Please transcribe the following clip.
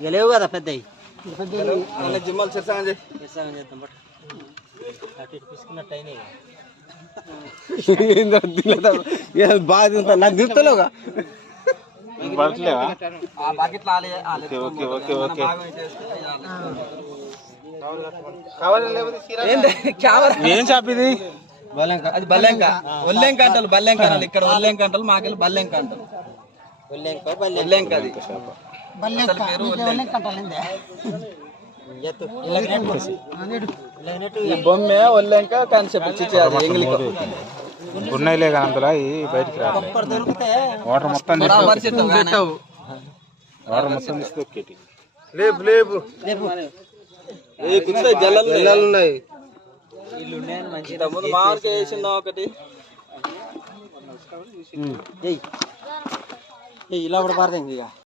ఇక లేవు కదా పెద్దవి జిమ్మలు చేస్తామని చేద్దాం బట్ అటు ఇటు పిసుకున్నట్టు అయినాయి బాగా నాకు దిగుతలేవుగా ఏం చేప ఇది? అది బల్లెంక ఒల్లెంక అంటారు. బల్లెంక అనాలి ఇక్కడ. ఒల్లెంక అంటారు, మాకెళ్ళి బల్లెంక అంటారు. ఒల్లెంక అది పేరు ఈ బొమ్మే ఒల్లెంక కాన్సెప్ట్ ఉన్నాయిలే కానీ అందులో బయటికి రాదు. వాటర్ మొత్తం వాటర్ మొత్తం తీసి తొక్కేటి. లేపు లేపు జల్లాలు ఉన్నాయి. ముందు మామిడికి వేసిందా ఒకటి ఇలా కూడా పారదండి ఇక